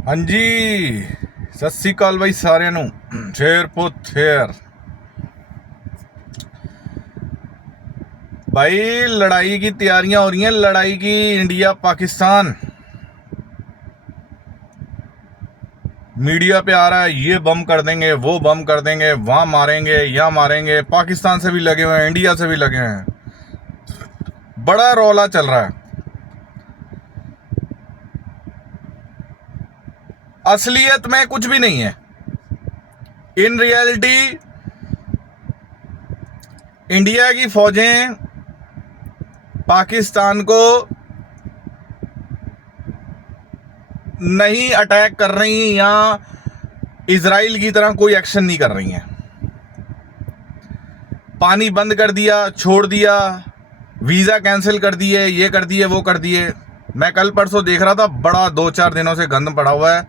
हाँ जी, सत श्री अकाल भाई साਰਿਆਂ ਨੂੰ शेर पुत शेर। भाई लड़ाई की तैयारियां हो रही हैं, लड़ाई की। इंडिया पाकिस्तान मीडिया पे आ रहा है, ये बम कर देंगे, वो बम कर देंगे, वहां मारेंगे, यहाँ मारेंगे। पाकिस्तान से भी लगे हुए हैं, इंडिया से भी लगे हैं, बड़ा रौला चल रहा है। असलियत में कुछ भी नहीं है। इन रियलिटी इंडिया की फौजें पाकिस्तान को नहीं अटैक कर रही या इजराइल की तरह कोई एक्शन नहीं कर रही हैं। पानी बंद कर दिया, छोड़ दिया, वीज़ा कैंसिल कर दिए, ये कर दिए, वो कर दिए। मैं कल परसों देख रहा था, बड़ा 2-4 दिनों से गंद पड़ा हुआ है।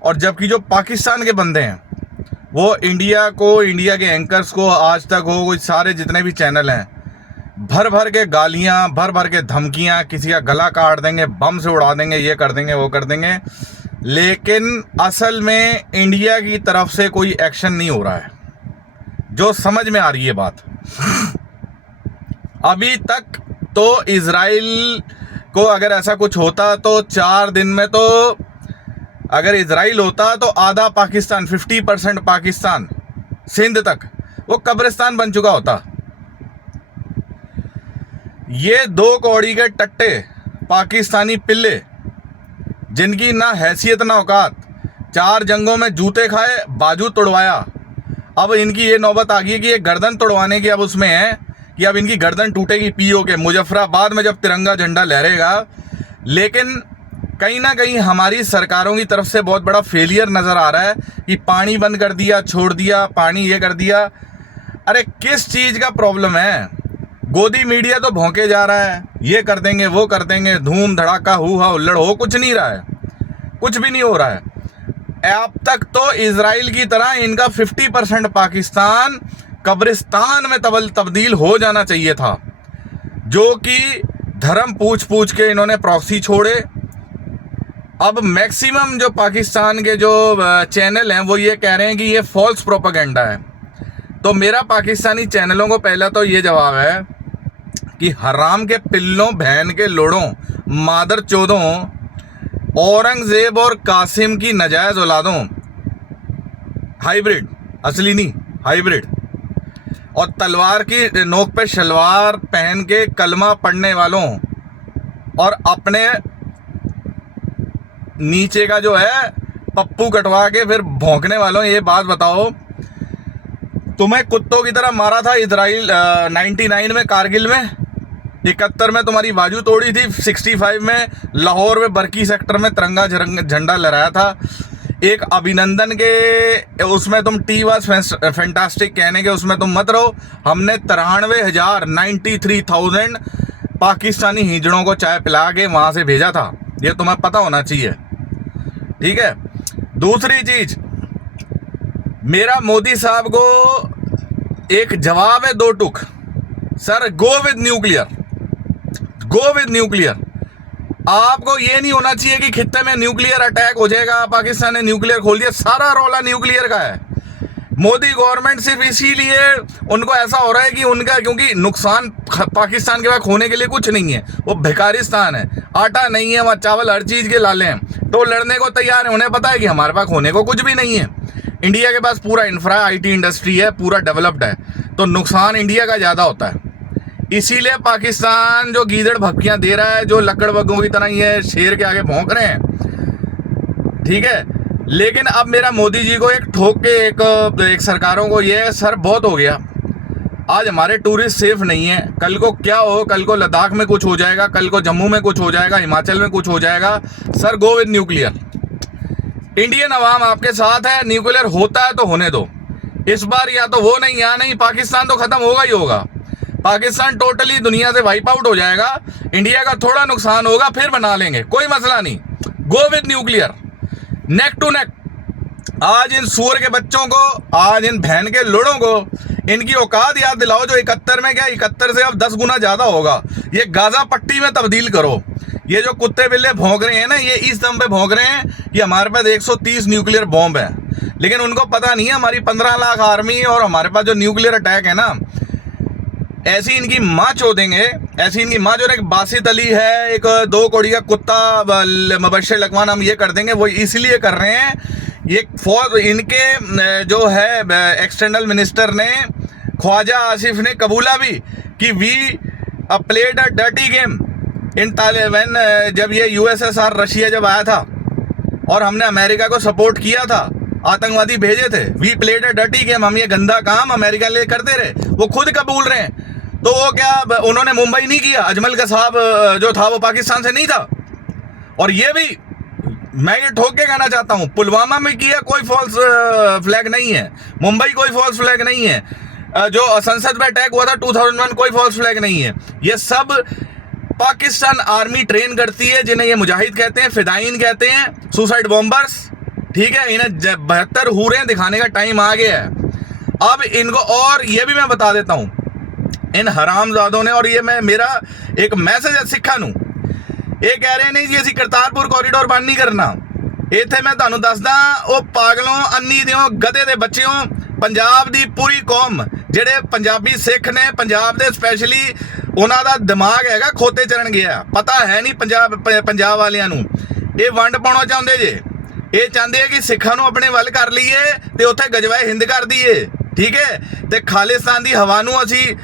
और जबकि जो पाकिस्तान के बंदे हैं वो इंडिया को, इंडिया के एंकर्स को, आज तक हो कोई सारे जितने भी चैनल हैं, भर भर के गालियां, भर भर के धमकियां, किसी का गला काट देंगे, बम से उड़ा देंगे, ये कर देंगे, वो कर देंगे। लेकिन असल में इंडिया की तरफ से कोई एक्शन नहीं हो रहा है, जो समझ में आ रही है बात। अभी तक तो इजराइल को अगर ऐसा कुछ होता तो 4 दिन में तो, अगर इजराइल होता तो आधा पाकिस्तान, 50% पाकिस्तान, सिंध तक वो कब्रिस्तान बन चुका होता। ये 2 कौड़ी के टट्टे पाकिस्तानी पिल्ले, जिनकी ना हैसियत ना औकात, 4 जंगों में जूते खाए, बाजू तोड़वाया। अब इनकी ये नौबत आ गई है कि ये गर्दन तोड़वाने की अब उसमें है कि अब इनकी गर्दन टूटेगी पीओ के मुजफ्फराबाद में जब तिरंगा झंडा लहरेगा। लेकिन कहीं ना कहीं हमारी सरकारों की तरफ से बहुत बड़ा फेलियर नज़र आ रहा है कि पानी बंद कर दिया, छोड़ दिया, पानी ये कर दिया। अरे किस चीज़ का प्रॉब्लम है? गोदी मीडिया तो भौंके जा रहा है, ये कर देंगे, वो कर देंगे, धूम धड़ाका, हु हा हुल्लड़, हो कुछ नहीं रहा है, कुछ भी नहीं हो रहा है। अब तक तो इजराइल की तरह इनका 50% पाकिस्तान कब्रिस्तान में तब्दील हो जाना चाहिए था, जो कि धर्म पूछ पूछ के इन्होंने प्रॉक्सी छोड़े। अब मैक्सिमम जो पाकिस्तान के जो चैनल हैं वो ये कह रहे हैं कि ये फॉल्स प्रोपेगेंडा है। तो मेरा पाकिस्तानी चैनलों को पहला तो ये जवाब है कि हराम के पिल्लों, बहन के लोड़ों, मादर चोदों, औरंगजेब और कासिम की नजायज औलादों, हाइब्रिड, असली नहीं हाइब्रिड, और तलवार की नोक पे शलवार पहन के कलमा पढ़ने वालों और अपने नीचे का जो है पप्पू कटवा के फिर भौंकने वालों, ये बात बताओ, तुम्हें कुत्तों की तरह मारा था इजराइल 99 में कारगिल में, 71 में तुम्हारी बाजू तोड़ी थी, 65 में लाहौर में बरकी सेक्टर में तिरंगा झंडा लहराया था। एक अभिनंदन के उसमें तुम टी वाज फैंटास्टिक कहने के उसमें तुम मत रहो। हमने 93,000 पाकिस्तानी हिजड़ों को चाय पिला के वहां से भेजा था, ये तुम्हें पता होना चाहिए, ठीक है। दूसरी चीज, मेरा मोदी साहब को एक जवाब है 2 टुक, sir go with nuclear, go with nuclear. आपको ये नहीं होना चाहिए कि खित्ते में न्यूक्लियर अटैक हो जाएगा, पाकिस्तान ने न्यूक्लियर खोल दिया, सारा रौला न्यूक्लियर का है। मोदी गवर्नमेंट सिर्फ इसीलिए उनको ऐसा हो रहा है कि उनका, क्योंकि नुकसान पाकिस्तान के पास खोने के लिए कुछ नहीं है, वो भिखारिस्तान है, आटा नहीं है वहाँ, चावल हर चीज़ के लाले हैं, तो लड़ने को तैयार है। उन्हें पता है कि हमारे पास खोने को कुछ भी नहीं है। इंडिया के पास पूरा इंफ्रा, आईटी इंडस्ट्री है, पूरा डेवलप्ड है, तो नुकसान इंडिया का ज़्यादा होता है। इसीलिए पाकिस्तान जो गीदड़ भक्कियाँ दे रहा है, जो लकड़बग्गों की तरह ये शेर के आगे भौंक रहे हैं, ठीक है। लेकिन अब मेरा मोदी जी को एक ठोक के एक सरकारों को ये, सर बहुत हो गया, आज हमारे टूरिस्ट सेफ नहीं है, कल को क्या हो, कल को लद्दाख में कुछ हो जाएगा, कल को जम्मू में कुछ हो जाएगा, हिमाचल में कुछ हो जाएगा, sir go with nuclear. Indian अवाम आपके साथ है, न्यूक्लियर होता है तो होने दो। इस बार या तो वो नहीं, या नहीं, पाकिस्तान तो खत्म होगा ही होगा, पाकिस्तान टोटली दुनिया से वाइप आउट हो जाएगा, इंडिया का थोड़ा नुकसान होगा, फिर बना लेंगे, कोई मसला नहीं, go with nuclear, neck to neck. आज इन सूअर के बच्चों को, आज इन बहन के लोड़ों को इनकी औकात याद दिलाओ, जो 71 में क्या, 71 से अब 10 गुना ज्यादा होगा, ये गाजा पट्टी में तब्दील करो। ये जो कुत्ते बिल्ले भौंक रहे हैं ना, ये इस दम पे भौंक रहे हैं कि हमारे पास 130 न्यूक्लियर बॉम्ब है, लेकिन उनको पता नहीं है हमारी 15 लाख आर्मी और हमारे पास जो न्यूक्लियर अटैक है ना, ऐसी इनकी माँ चोदेंगे, ऐसी इनकी माँ जो एक बासित अली है, एक 2 कौड़ी का कुत्ता मुबश्शिर लकमान हम ये कर देंगे। वो इसलिए कर रहे हैं, ये इनके जो है एक्सटर्नल मिनिस्टर ने, ख्वाजा आसिफ ने कबूला भी कि we played a dirty game in Taliban, जब ये यूएसएसआर रशिया जब आया था और हमने अमेरिका को सपोर्ट किया था, आतंकवादी भेजे थे, we played a dirty game, हम ये गंदा काम अमेरिका लिए करते रहे, वो खुद कबूल रहे हैं। तो वो क्या उन्होंने मुंबई नहीं किया, अजमल का साहब जो था वो पाकिस्तान से नहीं था। और ये भी मैं ये ठोक के कहना चाहता हूं, पुलवामा में किया कोई फॉल्स फ्लैग नहीं है, मुंबई कोई फॉल्स फ्लैग नहीं है, जो संसद में अटैक हुआ था 2001 कोई फॉल्स फ्लैग नहीं है। ये सब पाकिस्तान आर्मी ट्रेन करती है, जिन्हें ये मुजाहिद कहते हैं, फिदाइन कहते हैं, सुसाइड बॉम्बर्स, ठीक है। इन्हें 72 हूरें दिखाने का टाइम आ गया है अब इनको। और ये भी मैं बता देता हूं इन हरामजादों ने, और ये मैं मेरा एक मैसेज है सिखा नू, ये कह रहे नहीं जी असी करतारपुर कॉरीडोर बंद नहीं करना। इत्थे मैं तुहानू दसदा, ओ पागलों, अन्नी दिओ, गधे दे बच्चों, पंजाब दी पूरी कौम, ਜਿਹੜੇ पंजाबी सिख ने पंजाब ਦੇ स्पैशली ਉਹਨਾਂ ਦਾ ਦਿਮਾਗ ਹੈਗਾ ਖੋਤੇ ਚਰਨ ਗਿਆ, ਪਤਾ ਹੈ ਨਹੀਂ ਪੰਜਾਬ ਵਾਲਿਆਂ ਨੂੰ ਇਹ ਵੰਡ ਪਾਉਣਾ ਚਾਹੁੰਦੇ ਜੇ। ਇਹ ਚਾਹੁੰਦੇ ਆ ਕਿ ਸਿੱਖਾਂ ਨੂੰ ਆਪਣੇ ਵੱਲ ਕਰ ਲਈਏ ਤੇ ਉੱਥੇ ਗਜਵਾਏ ਹਿੰਦ ਕਰ ਦਈਏ, ਠੀਕ ਹੈ। ਤੇ ਖਾਲਿਸਤਾਨ ਦੀ ਹਵਾ ਨੂੰ ਅਸੀਂ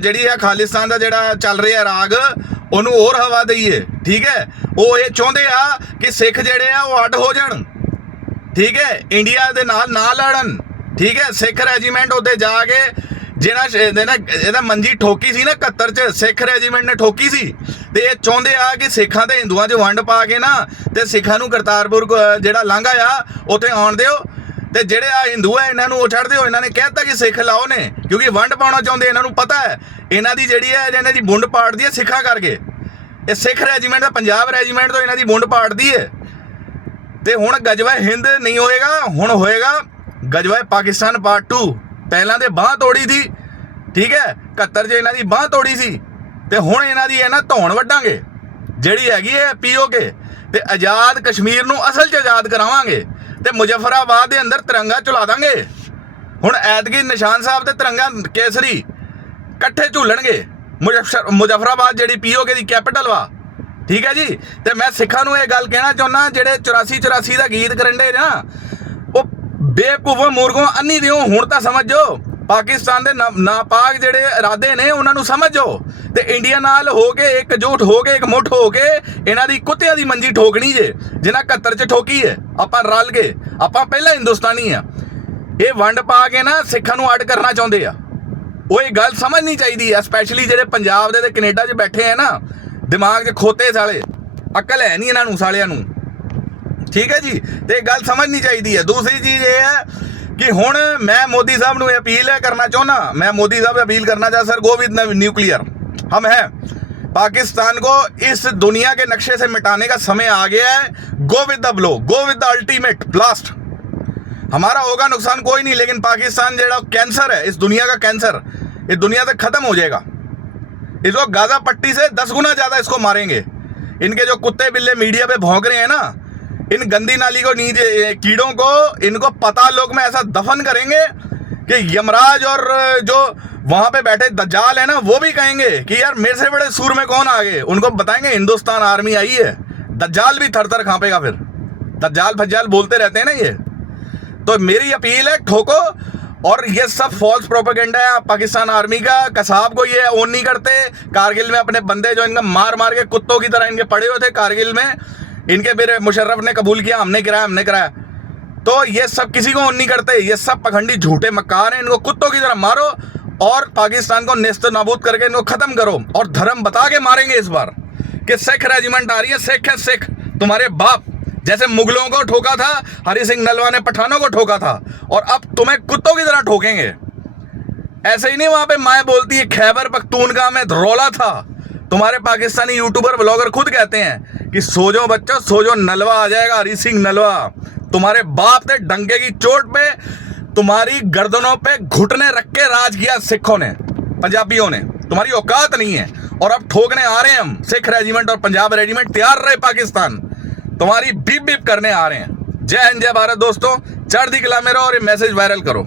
ਜਿਹੜੀ ਆ ਖਾਲਿਸਤਾਨ ਦਾ ਜਿਹੜਾ ਚੱਲ ਰਿਹਾ ਰਾਗ, ਉਹਨੂੰ ਹੋਰ ਹਵਾ ਦਈਏ, ਠੀਕ ਹੈ। ਉਹ ਇਹ ਚਾਹੁੰਦੇ ਆ ਕਿ ਸਿੱਖ ਜਿਹੜੇ ਆ ਉਹ ਅੱਡ ਹੋ ਜਾਣ, ਠੀਕ ਹੈ, ਇੰਡੀਆ ਦੇ ਨਾਲ ਨਾ ਲੜਨ, ठीक है। सिख रेजीमेंट उत्ते जाके जिहड़ा मंजी ठोकी सी ना 71 च, सिख रेजीमेंट ने ठोकी सी, ते ये चाहुंदे आ कि सिखां ते हिंदुआं च वंड पा के ना ते सिखां नूं करतारपुर जिहड़ा लांघा आ उत्थे आउण दिओ, ते जिहड़े आ हिंदू है इन्हां नूं छड्ड दिओ। इन्हां ने कहता कि सिख लाओ ने, क्योंकि वंड पाउणा चाहुंदे, इन्हां नूं पता है इन्हां दी जिहड़ी है इन्हां दी बुंड पाड़दी है सिखां करके। ये सिख रेजीमेंट दा पंजाब रेजीमेंट तो इन्हां दी बुंड पाड़दी है। ते हुण गजवा हिंद नहीं होएगा, हुण होएगा गजवा पाकिस्तान पार्ट 2। पहला तो बांह तोड़ी थी, ठीक है, 71 च इन्हां दी बांह तोड़ी सी, ते हुण इन्हां दी ना धौण वड्डांगे जिहड़ी हैगी है POK, ते आज़ाद कश्मीर नूं असल च आज़ाद करावांगे, ते मुजफ्फराबाद दे अंदर तिरंगा झुला दांगे। हुण ऐतकी निशान साहब ते तिरंगा केसरी कट्ठे झूलणगे मुजफ्फराबाद जिहड़ी POK दी कैपिटल वा, ठीक है जी। ते मैं सिखां नूं इह गल कहना चाहुंदा, जिहड़े 84 दा गीत करन डे ना, बेवकूफो मूर्खों, अन्नी दिओ, हुण तां समझो पाकिस्तान दे नापाक जिहड़े इरादे ने उन्हां नूं समझो, ते इंडिया नाल हो के एकजुट हो के एकमुठ हो के इन्हां दी कुत्तियां दी मंजी ठोकनी जे, जिन्हां 71 च ठोकी है। आपां रल के, आपां पहला हिंदुस्तानी आ, ये वंड पा के ना सिखां नूं अड करना चाहुंदे आ। वो ये गल समझनी चाहिदी है, स्पैशली जिहड़े पंजाब दे ते कनेडा च बैठे हैं ना, दिमाग च खोते साले, अकल है नहीं इन्हां नूं सालियां नूं, ठीक है जी। तो गल समझनी चाहिए है। दूसरी चीज़ ये है कि हुण मैं मोदी साहब नूं अपील करना चाहना, मैं मोदी साहब अपील करना चाहता, सर गो विद न्यूक्लियर, हम हैं, पाकिस्तान को इस दुनिया के नक्शे से मिटाने का समय आ गया है। Go with the blow, go with the ultimate blast. हमारा होगा नुकसान कोई नहीं, लेकिन पाकिस्तान जो कैंसर है, इस दुनिया का कैंसर, इस दुनिया से खत्म हो जाएगा। इसको गाजा पट्टी से 10 गुना ज़्यादा इसको मारेंगे। इनके जो कुत्ते बिल्ले मीडिया पे भौंक रहे हैं ना, इन गंदी नाली को कीड़ों को इनको पता लोग में ऐसा दफन करेंगे कि यमराज और जो वहां पे बैठे दज्जाल है ना, वो भी कहेंगे कि यार मेरे से बड़े सूर में कौन आ गए। उनको बताएंगे हिंदुस्तान आर्मी आई है, दज्जाल भी थर थर कांपेगा। फिर दज्जाल फज्जाल बोलते रहते हैं ना ये। तो मेरी अपील है, ठोको। और ये सब फॉल्स प्रोपेगेंडा है पाकिस्तान आर्मी का। कसाब को ये ओन नहीं करते। कारगिल में अपने बंदे जो इनका मार मार के कुत्तों की तरह इनके पड़े हुए थे कारगिल में, इनके मेरे मुशर्रफ ने कबूल किया, हमने कराया। तो ये सब किसी को नहीं करते। ये सब पखंडी झूठे मक्कार हैं। इनको कुत्तों की तरह मारो और पाकिस्तान को नेस्त नाबूद करके इनको खत्म करो। और धर्म बता के मारेंगे इस बार कि सिख रेजिमेंट आ रही है। सिख है सिख, तुम्हारे बाप। जैसे मुगलों को ठोका था हरि सिंह नलवा ने, पठानों को ठोका था, और अब तुम्हें कुत्तों की तरह ठोकेंगे। ऐसे ही नहीं वहां पे माए बोलती है खैबर पख्तूनख्वा में रौला था। तुम्हारे पाकिस्तानी यूट्यूबर ब्लॉगर खुद कहते हैं कि सो जाओ बच्चों, सो जाओ, नलवा आ जाएगा, हरि सिंह नलवा। तुम्हारे बाप ने डंके की चोट पे तुम्हारी गर्दनों पे घुटने रख के राज किया सिखों ने, पंजाबियों ने। तुम्हारी औकात नहीं है। और अब ठोकने आ रहे हैं हम। सिख रेजिमेंट और पंजाब रेजिमेंट तैयार रहे, पाकिस्तान तुम्हारी बीप बीप करने आ रहे हैं। जय हिंद, जय भारत दोस्तों। चढ़ दी कला मेरा और ये मैसेज वायरल करो।